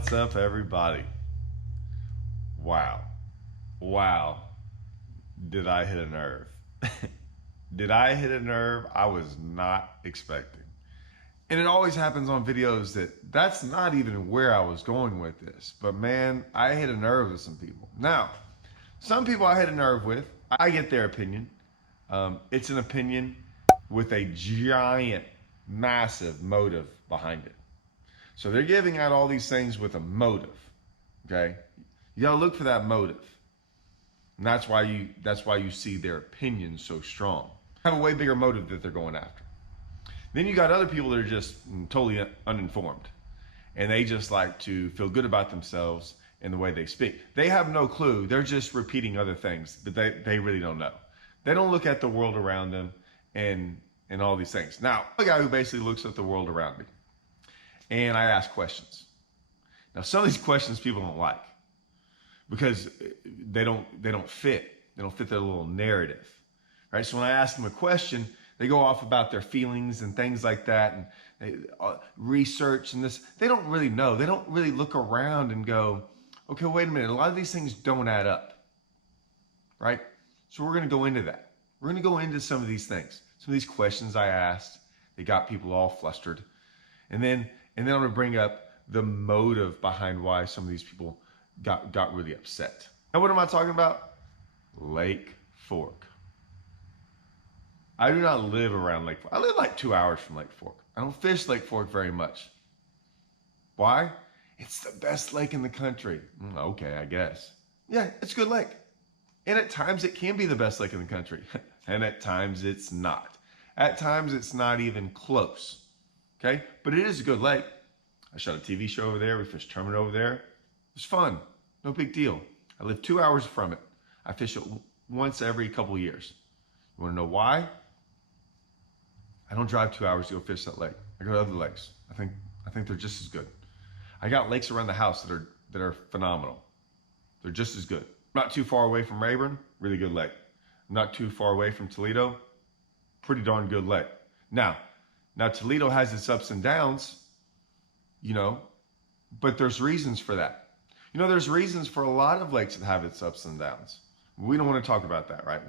What's up, everybody? Wow. Wow. Did I hit a nerve? Did I hit a nerve I was not expecting? And it always happens on videos that's not even where I was going with this. But man, I hit a nerve with some people. Now, some people I hit a nerve with, I get their opinion. It's an opinion with a giant, massive motive behind it. So they're giving out all these things with a motive, okay? You gotta look for that motive. And that's why you see their opinion so strong. Have a way bigger motive that they're going after. Then you got other people that are just totally uninformed. And they just like to feel good about themselves in the way they speak. They have no clue. They're just repeating other things, but they really don't know. They don't look at the world around them and all these things. Now, I'm a guy who basically looks at the world around me. And I ask questions. Now, some of these questions people don't like because they don't fit. They don't fit their little narrative, right? So when I ask them a question, they go off about their feelings and things like that, and they research and this. They don't really know. They don't really look around and go, okay, wait a minute. A lot of these things don't add up, right? So we're going to go into that. We're going to go into some of these things. Some of these questions I asked, they got people all flustered. And then I'm going to bring up the motive behind why some of these people got really upset. Now, what am I talking about? Lake Fork. I do not live around Lake Fork. I live like 2 hours from Lake Fork. I don't fish Lake Fork very much. Why? It's the best lake in the country. Okay, I guess. Yeah, it's a good lake. And at times it can be the best lake in the country. And at times it's not. At times it's not even close. Okay, but it is a good lake. I shot a TV show over there. We fished tournament over there. It was fun. No big deal. I live 2 hours from it. I fish it once every couple of years. You want to know why? I don't drive 2 hours to go fish that lake. I go to other lakes. I think they're just as good. I got lakes around the house that are phenomenal. They're just as good. Not too far away from Rayburn, really good lake. Not too far away from Toledo, pretty darn good lake. Now Toledo has its ups and downs, but there's reasons for that. There's reasons for a lot of lakes that have its ups and downs. We don't want to talk about that, right?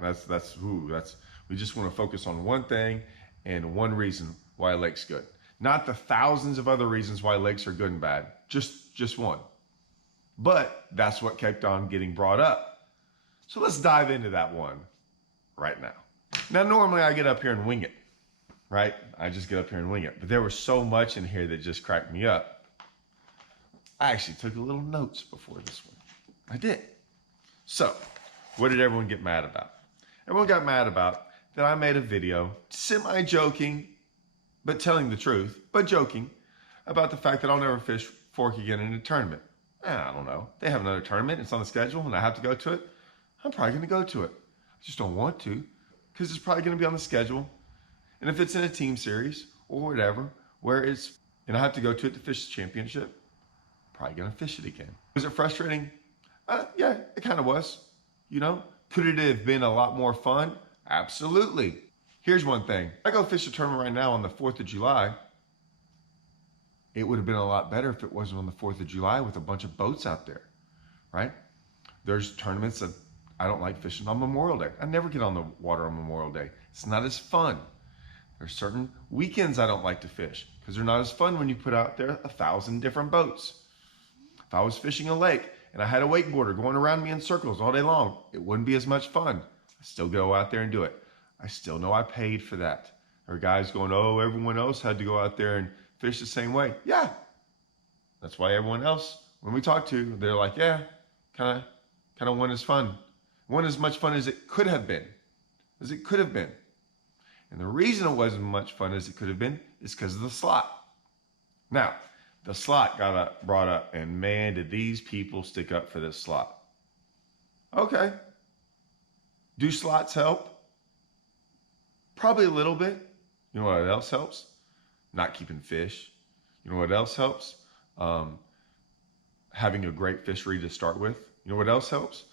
We just want to focus on one thing and one reason why a lake's good. Not the thousands of other reasons why lakes are good and bad, just one. But that's what kept on getting brought up. So let's dive into that one right now. Now, normally I get up here and wing it. Right? I just get up here and wing it. But there was so much in here that just cracked me up. I actually took a little notes before this one. I did. So, what did everyone get mad about? Everyone got mad about that I made a video, semi-joking, but telling the truth, but joking, about the fact that I'll never fish fork again in a tournament. I don't know. They have another tournament. It's on the schedule, and I have to go to it. I'm probably going to go to it. I just don't want to, because it's probably going to be on the schedule. And if it's in a team series or whatever, and I have to go to it to fish the championship, probably gonna fish it again. Was it frustrating? Yeah, it kind of was. Could it have been a lot more fun? Absolutely. Here's one thing. I go fish a tournament right now on the 4th of July. It would have been a lot better if it wasn't on the 4th of July with a bunch of boats out there, right? There's tournaments that I don't like fishing on Memorial Day. I never get on the water on Memorial Day. It's not as fun. There's certain weekends I don't like to fish because they're not as fun when you put out there 1,000 different boats. If I was fishing a lake and I had a wakeboarder going around me in circles all day long, it wouldn't be as much fun. I still go out there and do it. I still know I paid for that. There are guys going, oh, everyone else had to go out there and fish the same way. Yeah, that's why everyone else, when we talk to, they're like, yeah, kind of one is fun. One as much fun as it could have been. And the reason it wasn't much fun as it could have been is because of the slot. Now, the slot got brought up, and man, did these people stick up for this slot. Okay. Do slots help? Probably a little bit. You know what else helps? Not keeping fish. You know what else helps? Having a great fishery to start with. You know what else helps?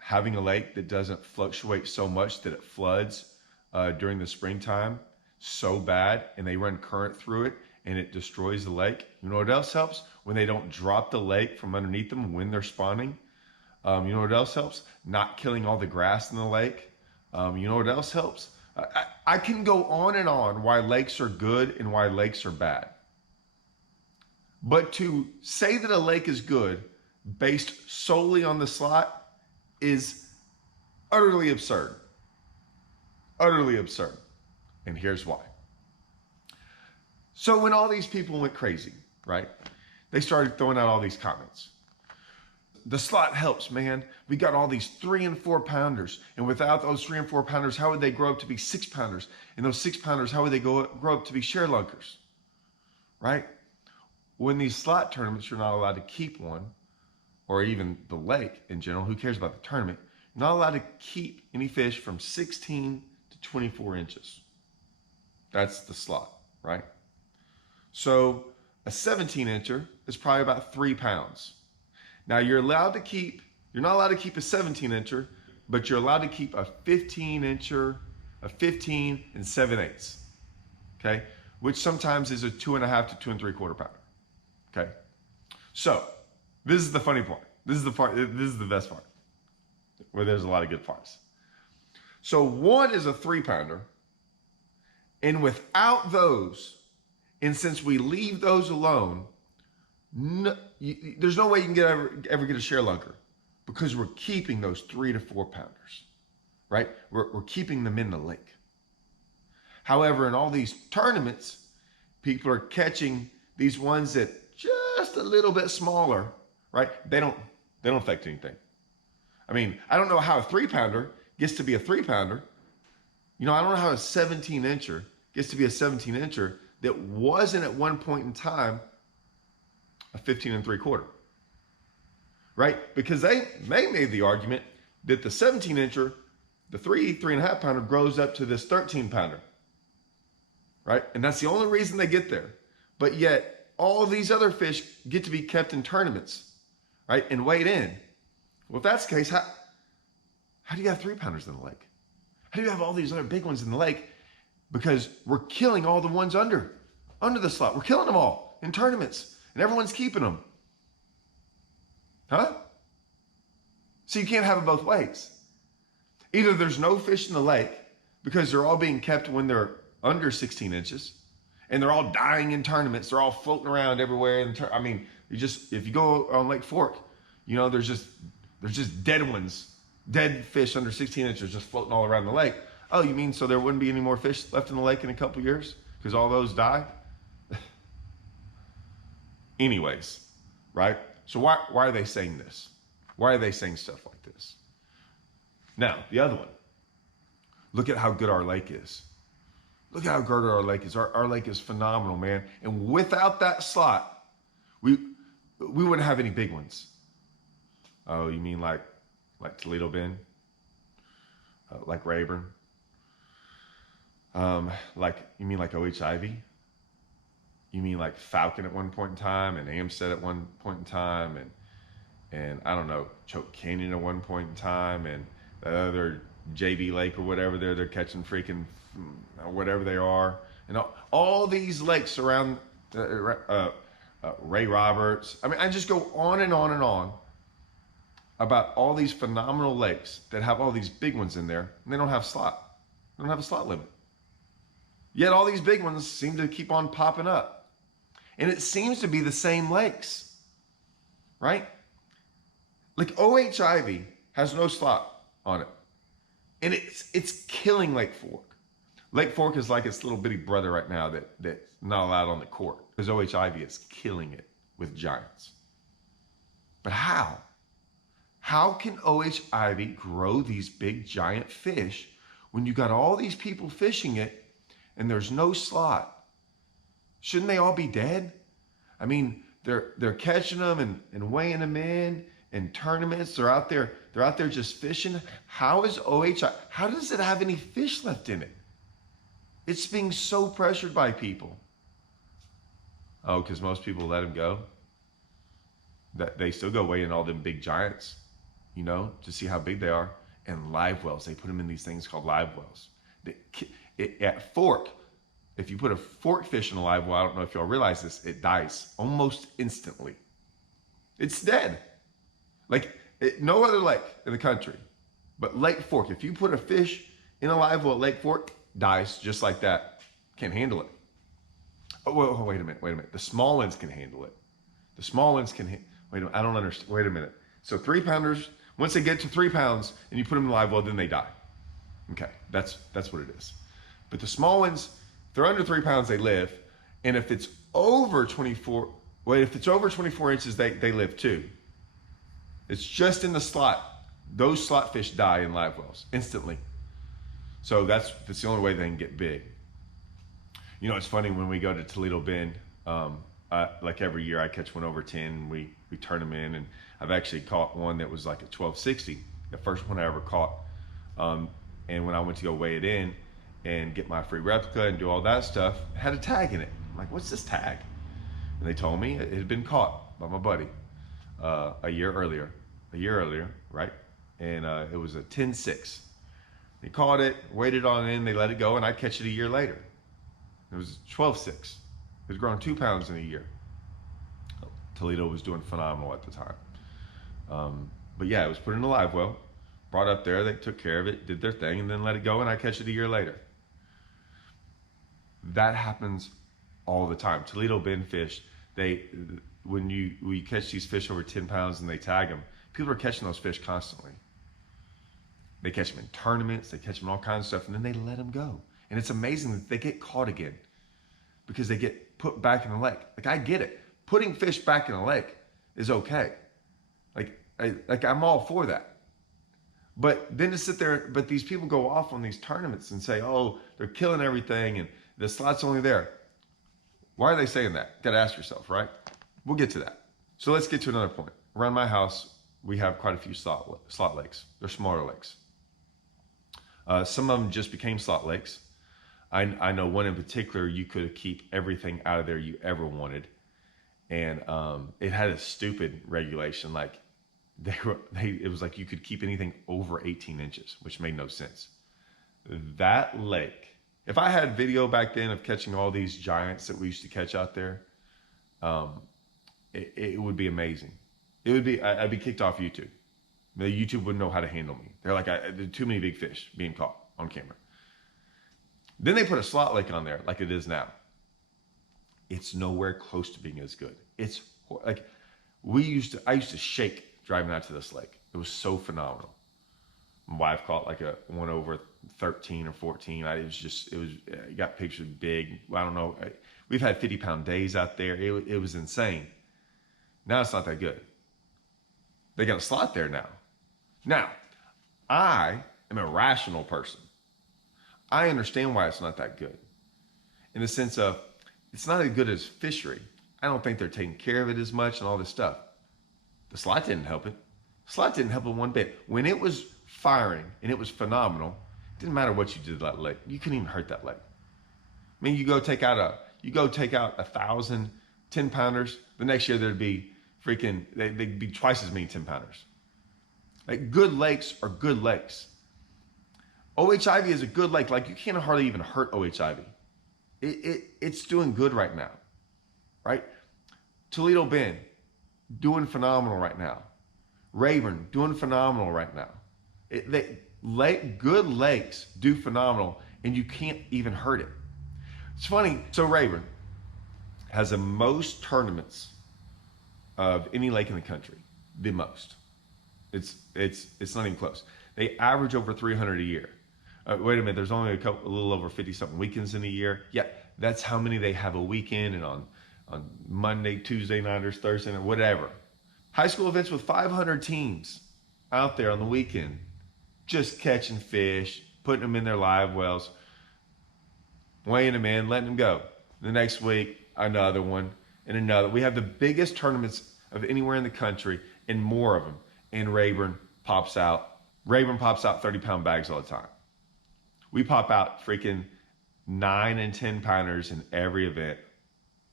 Having a lake that doesn't fluctuate so much that it floods during the springtime so bad, and they run current through it, and it destroys the lake. You know what else helps? When they don't drop the lake from underneath them when they're spawning. You know what else helps? Not killing all the grass in the lake. You know what else helps? I can go on and on why lakes are good and why lakes are bad. But to say that a lake is good based solely on the slot is utterly absurd. Utterly absurd. And here's why. So when all these people went crazy, right? They started throwing out all these comments. The slot helps, man. We got all these 3 and 4 pounders. And without those 3 and 4 pounders, how would they grow up to be 6 pounders? And those 6 pounders, how would they grow up to be share lunkers? Right? When these slot tournaments, you're not allowed to keep one, or even the lake in general. Who cares about the tournament? You're not allowed to keep any fish from 16 to 24 inches. That's the slot, right? So a 17 incher is probably about 3 pounds. Now you're not allowed to keep a 17 incher, but you're allowed to keep a 15 incher, a 15 and 7/8, okay? Which sometimes is a 2.5 to 2 3/4 pounder, okay? So this is the funny part. This is the best part, where there's a lot of good parts. So one is a 3 pounder, and without those, and since we leave those alone, there's no way you can ever get a share lunker, because we're keeping those 3 to 4 pounders, right? We're keeping them in the lake. However, in all these tournaments, people are catching these ones that just a little bit smaller, right? They don't affect anything. I mean, I don't know how a 3 pounder gets to be a 3 pounder. You know, I don't know how a 17 incher gets to be a 17 incher that wasn't at one point in time a 15 3/4, right? Because they made the argument that the 17 incher, the 3.5 pounder grows up to this 13 pounder, right? And that's the only reason they get there. But yet all these other fish get to be kept in tournaments, right? And weighed in. Well, if that's the case, how do you have 3 pounders in the lake? How do you have all these other big ones in the lake? Because we're killing all the ones under the slot. We're killing them all in tournaments, and everyone's keeping them. Huh? So you can't have it both ways. Either there's no fish in the lake because they're all being kept when they're under 16 inches, and they're all dying in tournaments. They're all floating around everywhere. I mean, if you go on Lake Fork, you know, there's just dead ones, dead fish under 16 inches just floating all around the lake. Oh, you mean so there wouldn't be any more fish left in the lake in a couple years because all those died? Anyways, right? So why are they saying this? Why are they saying stuff like this? Now, the other one. Look at how good our lake is. Look at how good our lake is. Our lake is phenomenal, man. And without that slot, we wouldn't have any big ones. Oh, you mean like Toledo Bend? Like Rayburn? You mean like O.H. Ivy? You mean like Falcon at one point in time, and Amstead at one point in time, and I don't know, Choke Canyon at one point in time, and that other JB Lake or whatever they're catching freaking whatever they are, and all these lakes around Ray Roberts. I mean, I just go on and on and on about all these phenomenal lakes that have all these big ones in there, and they don't have slot. They don't have a slot limit. Yet all these big ones seem to keep on popping up. And it seems to be the same lakes, right? Like O.H. Ivy has no slot on it. And it's killing Lake Fork. Lake Fork is like its little bitty brother right now that's not allowed on the court because O.H. Ivy is killing it with giants. But how? How can O.H. Ivy grow these big giant fish when you got all these people fishing it and there's no slot? Shouldn't they all be dead? I mean, they're catching them and weighing them in tournaments. They're out there just fishing. How does it have any fish left in it? It's being so pressured by people. Oh, because most people let them go. That they still go weigh in all them big giants, you know, to see how big they are. And live wells, they put them in these things called live wells. At Fork, if you put a fork fish in a live well, I don't know if y'all realize this, it dies almost instantly. It's dead. Like no other lake in the country, but Lake Fork. If you put a fish in a live well at Lake Fork, dies just like that. Can't handle it. Oh, wait a minute. The small ones can handle it. The small ones can, wait a minute, I don't understand. Wait a minute. So 3 pounders, once they get to 3 pounds and you put them in the live well, then they die. Okay, that's what it is. But the small ones, if they're under 3 pounds, they live. And if it's over 24, if it's over 24 inches, they live too. It's just in the slot. Those slot fish die in live wells instantly. So that's the only way they can get big. You know, it's funny when we go to Toledo Bend, like every year I catch one over 10, we turn them in, and I've actually caught one that was like a 1260, the first one I ever caught. And when I went to go weigh it in and get my free replica and do all that stuff, it had a tag in it. I'm like, what's this tag? And they told me it had been caught by my buddy a year earlier, right? And it was a 10.6. They caught it, waited on it in, they let it go, and I catch it a year later. It was 12.6. It was grown 2 pounds in a year. Toledo was doing phenomenal at the time. But yeah, it was put in a live well, brought up there, they took care of it, did their thing, and then let it go, and I catch it a year later. That happens all the time. Toledo Bend fish, when you catch these fish over 10 pounds and they tag them, people are catching those fish constantly. They catch them in tournaments, they catch them in all kinds of stuff, and then they let them go. And it's amazing that they get caught again because they get put back in the lake. Like, I get it. Putting fish back in the lake is okay. Like I'm all for that. But then to sit there, but these people go off on these tournaments and say, oh, they're killing everything and the slot's only there. Why are they saying that? Got to ask yourself, right? We'll get to that. So let's get to another point. Around my house, we have quite a few slot lakes. They're smaller lakes. Some of them just became slot lakes. I know one in particular, you could keep everything out of there you ever wanted. And it had a stupid regulation. Like it was like you could keep anything over 18 inches, which made no sense. That lake, if I had video back then of catching all these giants that we used to catch out there, it would be amazing. It would be, I'd be kicked off YouTube. The YouTube wouldn't know how to handle me. They're like, there are too many big fish being caught on camera. Then they put a slot lake on there like it is now. It's nowhere close to being as good. It's like, I used to shake driving out to this lake. It was so phenomenal. My wife caught like a one over 13 or 14. You got pictures big. I don't know. We've had 50-pound days out there. It was insane. Now it's not that good. They got a slot there now. Now, I am a rational person. I understand why it's not that good. In the sense of, it's not as good as fishery. I don't think they're taking care of it as much and all this stuff. The slot didn't help it. The slot didn't help it one bit. When it was firing and it was phenomenal, it didn't matter what you did to that lake. You couldn't even hurt that lake. I mean, you go take out 1,000 10-pounders. The next year there'd be they'd be twice as many 10-pounders. Like, good lakes are good lakes. OHIV is a good lake. Like, you can't hardly even hurt OHIV. It's doing good right now, right? Toledo Bend, doing phenomenal right now. Rayburn, doing phenomenal right now. Good lakes do phenomenal, and you can't even hurt it. It's funny. So Rayburn has the most tournaments of any lake in the country. The most. It's not even close. They average over 300 a year. Wait a minute, there's only a little over 50-something weekends in a year. Yeah, that's how many they have a weekend, and on Monday, Tuesday nighters, Thursday night, whatever. High school events with 500 teams out there on the weekend, just catching fish, putting them in their live wells, weighing them in, letting them go. The next week, another one, and another. We have the biggest tournaments of anywhere in the country, and more of them. And Rayburn pops out 30-pound bags all the time. We pop out freaking 9 and 10 pounders in every event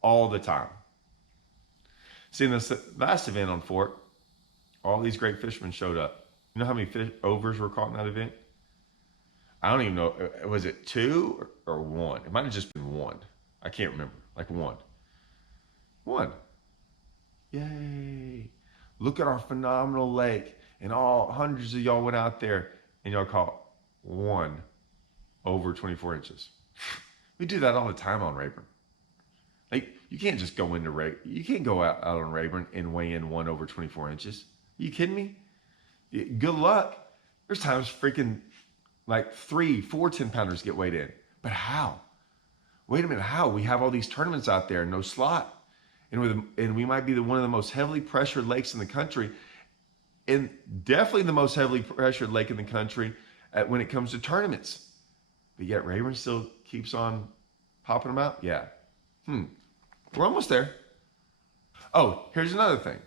all the time. See, in this last event on Fork, all these great fishermen showed up. You know how many overs were caught in that event? I don't even know, was it 2 or 1? It might have just been 1. I can't remember. Like 1. 1. Yay. Look at our phenomenal lake. And all hundreds of y'all went out there and y'all caught 1 over 24 inches. We do that all the time on Rayburn. Like, you can't just go into you can't go out on Rayburn and weigh in 1 over 24 inches. Are you kidding me? Good luck. There's times freaking like 3, 4 10-pounders get weighed in. But how? Wait a minute, how? We have all these tournaments out there, no slot. And we might be one of the most heavily pressured lakes in the country, and definitely the most heavily pressured lake in the country when it comes to tournaments. But yet Rayburn still keeps on popping them out? Yeah. We're almost there. Oh, here's another thing.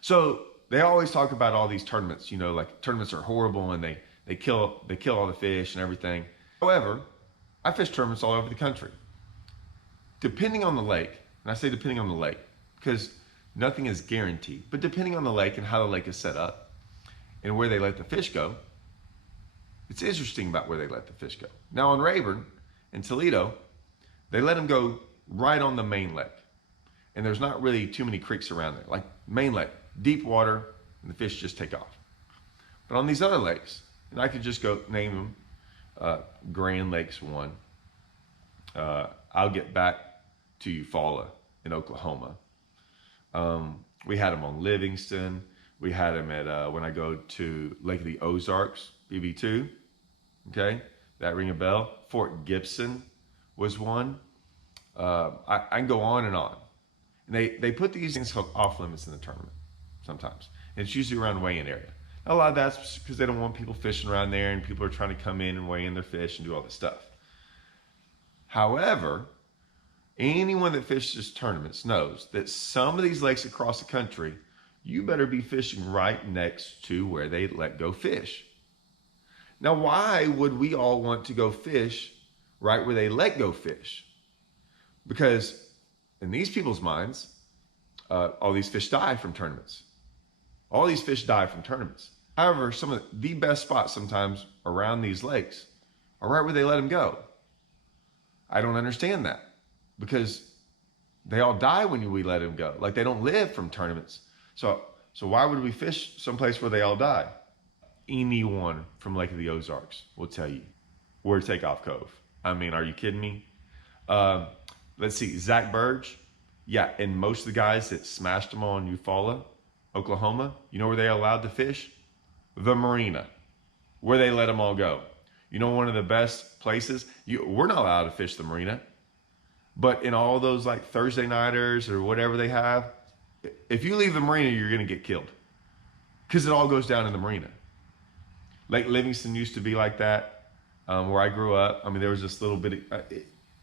So they always talk about all these tournaments, like tournaments are horrible and they kill all the fish and everything. However, I fish tournaments all over the country. Depending on the lake, and I say depending on the lake because nothing is guaranteed, but depending on the lake and how the lake is set up and where they let the fish go, it's interesting about where they let the fish go. Now on Rayburn in Toledo, they let them go right on the main lake. And there's not really too many creeks around there. Like main lake, deep water, and the fish just take off. But on these other lakes, and I could just go name them, Grand Lakes 1. I'll get back to Eufaula in Oklahoma. We had them on Livingston. We had them at, when I go to Lake of the Ozarks, BB2. Okay, that ring a bell. Fort Gibson was one. I can go on and on. And they put these things called off limits in the tournament sometimes. And it's usually around weigh-in area. A lot of that's because they don't want people fishing around there and people are trying to come in and weigh in their fish and do all this stuff. However, anyone that fishes tournaments knows that some of these lakes across the country, you better be fishing right next to where they let go fish. Now, why would we all want to go fish right where they let go fish? Because in these people's minds, all these fish die from tournaments. All these fish die from tournaments. However, some of the best spots sometimes around these lakes are right where they let them go. I don't understand that because they all die when we let them go. Like they don't live from tournaments. So why would we fish someplace where they all die? Anyone from Lake of the Ozarks will tell you where Takeoff Cove. I mean, are you kidding me? Let's see, Zach Burge. Yeah, and most of the guys that smashed them on Eufaula, Oklahoma, you know where they're allowed to fish? The marina, where they let them all go. You know, one of the best places, we're not allowed to fish the marina, but in all those like Thursday nighters or whatever they have, if you leave the marina, you're going to get killed because it all goes down in the marina. Lake Livingston used to be like that, where I grew up. I mean, there was this little bit of,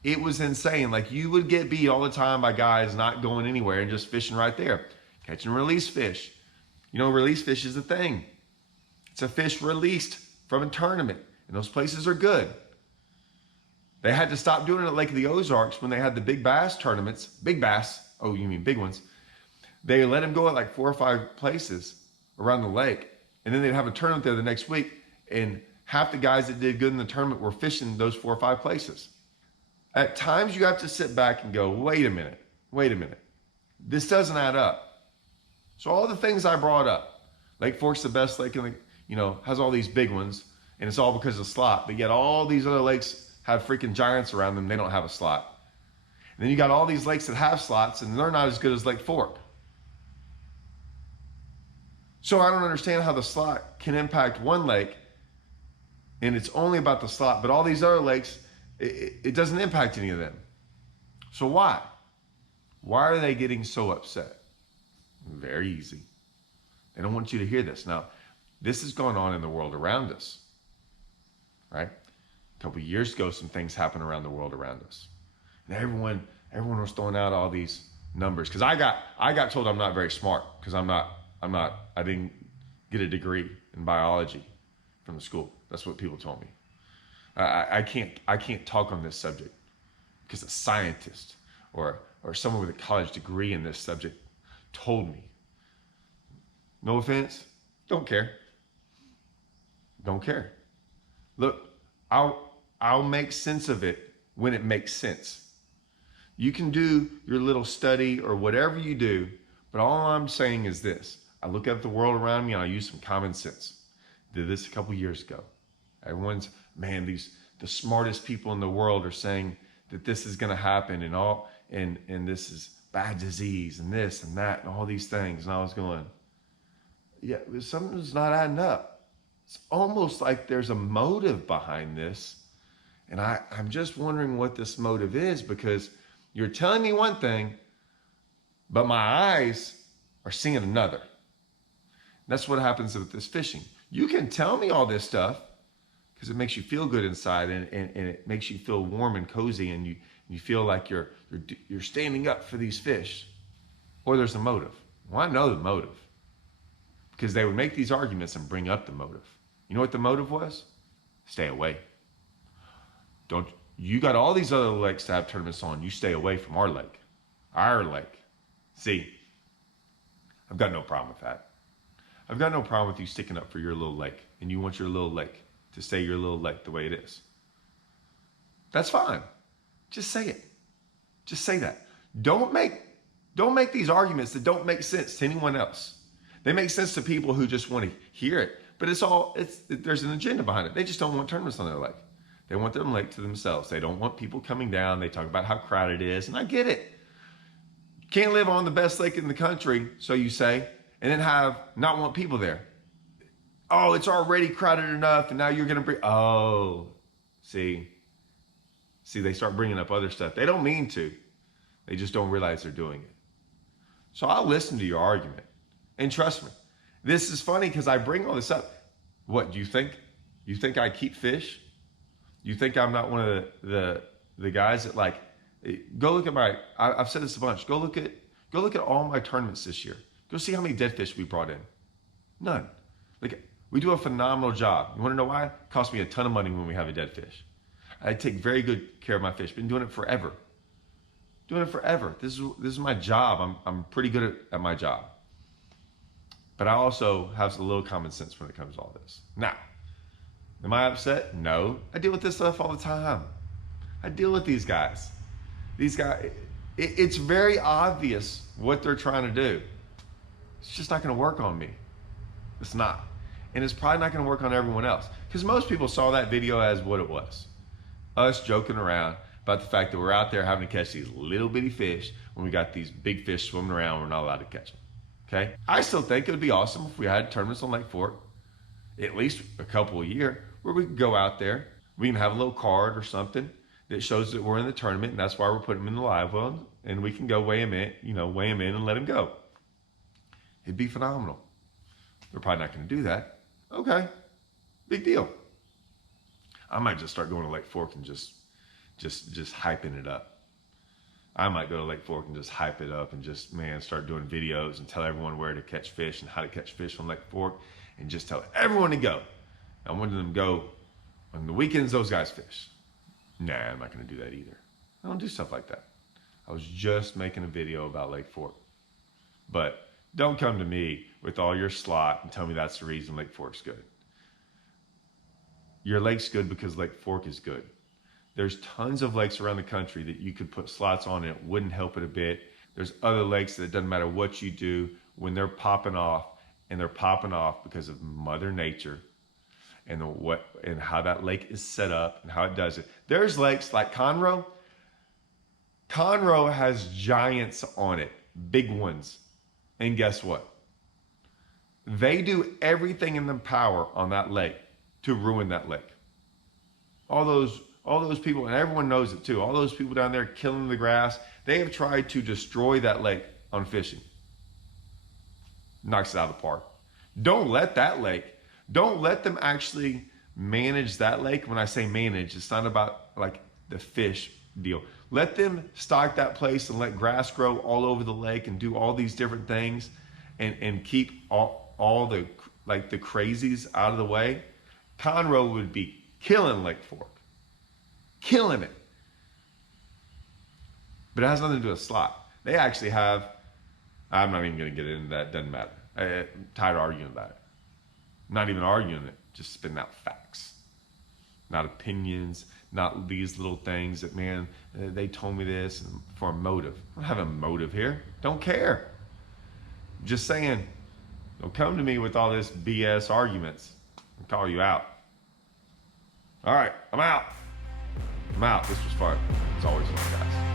it was insane. Like you would get beat all the time by guys not going anywhere and just fishing right there. Catch and release fish. You know, release fish is a thing. It's a fish released from a tournament, and those places are good. They had to stop doing it at Lake of the Ozarks when they had the big bass tournaments. Big bass, oh, you mean big ones. They let them go at like 4 or 5 places around the lake, and then they'd have a tournament there the next week, and half the guys that did good in the tournament were fishing those 4 or 5 places. At times you have to sit back and go, wait a minute. This doesn't add up. So all the things I brought up, Lake Fork's the best lake in the, has all these big ones, and it's all because of slot, but yet all these other lakes have freaking giants around them, they don't have a slot. And then you got all these lakes that have slots, and they're not as good as Lake Fork. So I don't understand how the slot can impact one lake, and it's only about the slot, but all these other lakes, it doesn't impact any of them. So why? Why are they getting so upset? Very easy. They don't want you to hear this. Now, this has gone on in the world around us, right? A couple of years ago, some things happened around the world around us. And everyone was throwing out all these numbers. Because I got told I'm not very smart because I didn't get a degree in biology from the school. That's what people told me. I can't talk on this subject because a scientist or someone with a college degree in this subject told me. No offense, don't care. Look, I'll make sense of it when it makes sense. You can do your little study or whatever you do, but all I'm saying is this. I look at the world around me and I use some common sense. Did this a couple years ago. Everyone's, man, the smartest people in the world are saying that this is going to happen and this is bad disease and this and that and all these things. And I was going, yeah, something's not adding up. It's almost like there's a motive behind this. And I'm just wondering what this motive is, because you're telling me one thing, but my eyes are seeing another. That's what happens with this fishing. You can tell me all this stuff because it makes you feel good inside, and it makes you feel warm and cozy, and you feel like you're standing up for these fish. Or there's a motive. Well, I know the motive, because they would make these arguments and bring up the motive. You know what the motive was? Stay away. You got all these other lakes to have tournaments on. You stay away from our lake. Our lake. See, I've got no problem with that. I've got no problem with you sticking up for your little lake, and you want your little lake to stay your little lake the way it is. That's fine. Just say it. Just say that. Don't make these arguments that don't make sense to anyone else. They make sense to people who just want to hear it, but there's an agenda behind it. They just don't want tournaments on their lake. They want their lake to themselves. They don't want people coming down. They talk about how crowded it is, and I get it. You can't live on the best lake in the country, so you say, and then not want people there. Oh, it's already crowded enough, and now you're going to see, they start bringing up other stuff. They don't mean to. They just don't realize they're doing it. So I'll listen to your argument, and trust me, this is funny because I bring all this up. What, do you think? You think I keep fish? You think I'm not one of the guys that go look at I've said this a bunch. Go look at all my tournaments this year. Go see how many dead fish we brought in. None. We do a phenomenal job. You want to know why? It costs me a ton of money when we have a dead fish. I take very good care of my fish. Been doing it forever. This is my job. I'm pretty good at my job. But I also have a little common sense when it comes to all this. Now, am I upset? No. I deal with this stuff all the time. I deal with these guys. It's very obvious what they're trying to do. It's just not going to work on me. It's not. And it's probably not going to work on everyone else. Because most people saw that video as what it was. Us joking around about the fact that we're out there having to catch these little bitty fish when we got these big fish swimming around. We're not allowed to catch them. Okay? I still think it would be awesome if we had tournaments on Lake Fork, at least a couple a year, where we can go out there. We can have a little card or something that shows that we're in the tournament, and that's why we're putting them in the Livewell, and we can go weigh them in and let them go. It'd be phenomenal. They're probably not going to do that. Okay, big deal. I might just start going to Lake Fork and just hyping it up. I might go to Lake Fork and just hype it up and start doing videos and tell everyone where to catch fish and how to catch fish on Lake Fork, and just tell everyone to go. I wanted them to go on the weekends. Those guys fish. Nah, I'm not going to do that either. I don't do stuff like that. I was just making a video about Lake Fork. But don't come to me with all your slot and tell me that's the reason Lake Fork's good. Your lake's good because Lake Fork is good. There's tons of lakes around the country that you could put slots on and it wouldn't help it a bit. There's other lakes that it doesn't matter what you do, when they're popping off, and they're popping off because of Mother Nature and how that lake is set up and how it does it. There's lakes like Conroe. Conroe has giants on it, big ones. And guess what? They do everything in their power on that lake to ruin that lake. All those people, and everyone knows it too, all those people down there killing the grass, they have tried to destroy that lake on fishing. Knocks it out of the park. Don't let them actually manage that lake. When I say manage, it's not about the fish deal. Let them stock that place and let grass grow all over the lake and do all these different things and keep all the crazies out of the way. Conroe would be killing Lake Fork. Killing it. But it has nothing to do with slot. They actually have, I'm not even going to get into that. Doesn't matter. I'm tired of arguing about it. I'm not even arguing it. Just spitting out facts. not opinions, not these little things that, man, they told me this for a motive. I don't have a motive here. Don't care. Just saying, don't come to me with all this BS arguments. I'll call you out. All right, I'm out. This was fun. It's always fun, guys.